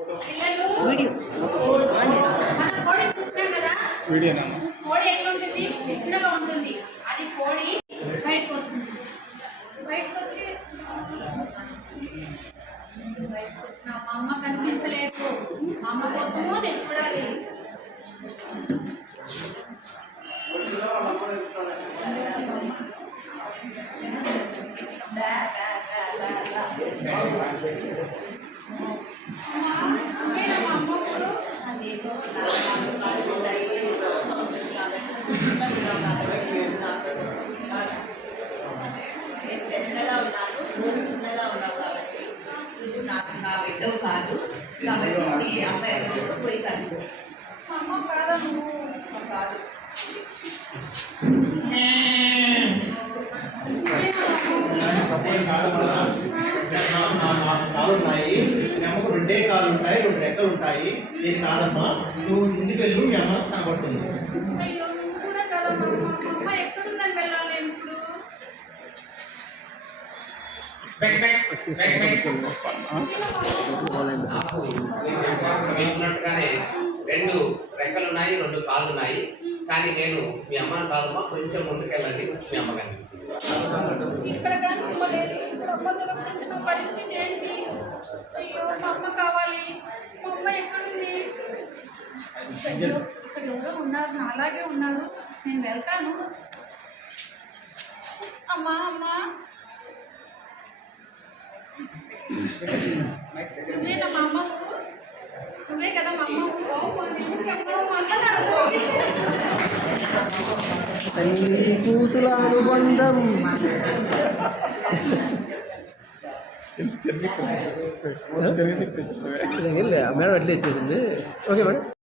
పిల్లలు video. On వీడియోనా? కోడి ఎట్లా ఉంటుంది చిన్నగా ఉంటుంది. అది కోడి బయటకు వస్తుంది. బయటకు వచ్చి బయటకు వచ్చిన మా అమ్మ కనిపించలేదు. మా అమ్మ కోసము నేను చూడాలి. నేను మా ఉన్నావు కాబట్టి నాకు బిడ్డవు కాదు కాబట్టి నీ పోయి కలుగు అమ్మ కాదా నువ్వు కాదు. కాలు ఉన్నాయి మీ అమ్మకు రెండే కాళ్ళు ఉంటాయి రెండు రెక్కలు ఉంటాయి ఇది కాదమ్మా నువ్వు ముందుకు వెళ్ళు మీ అమ్మ కనబడుతుంది. నాకు రెండు రెక్కలు ఉన్నాయి రెండు కాళ్ళు ఉన్నాయి కానీ నేను మీ అమ్మని కాదమ్మా కొంచెం ముందుకెళ్ళండి మీ అమ్మ కనిపిస్తుంది ఇక్కడ కానీ లేదు ఇప్పుడు అమ్మ నా పరిస్థితి ఏంటి? అయ్యో మా అమ్మ కావాలి. మా అమ్మ ఎక్కడుంది? ఇక్కడ ఎవరో ఉన్నారు. అలాగే ఉన్నారు. నేను వెళ్తాను. అమ్మా అమ్మా. నువ్వేనా మా అమ్మవు నువ్వే కదా మా అమ్మ ఎక్కడో మా తల్లి కూతుల అనుబంధం తిరిగి తిరిగి మేడం ఎట్లా ఇచ్చేసింది ఓకే మేడం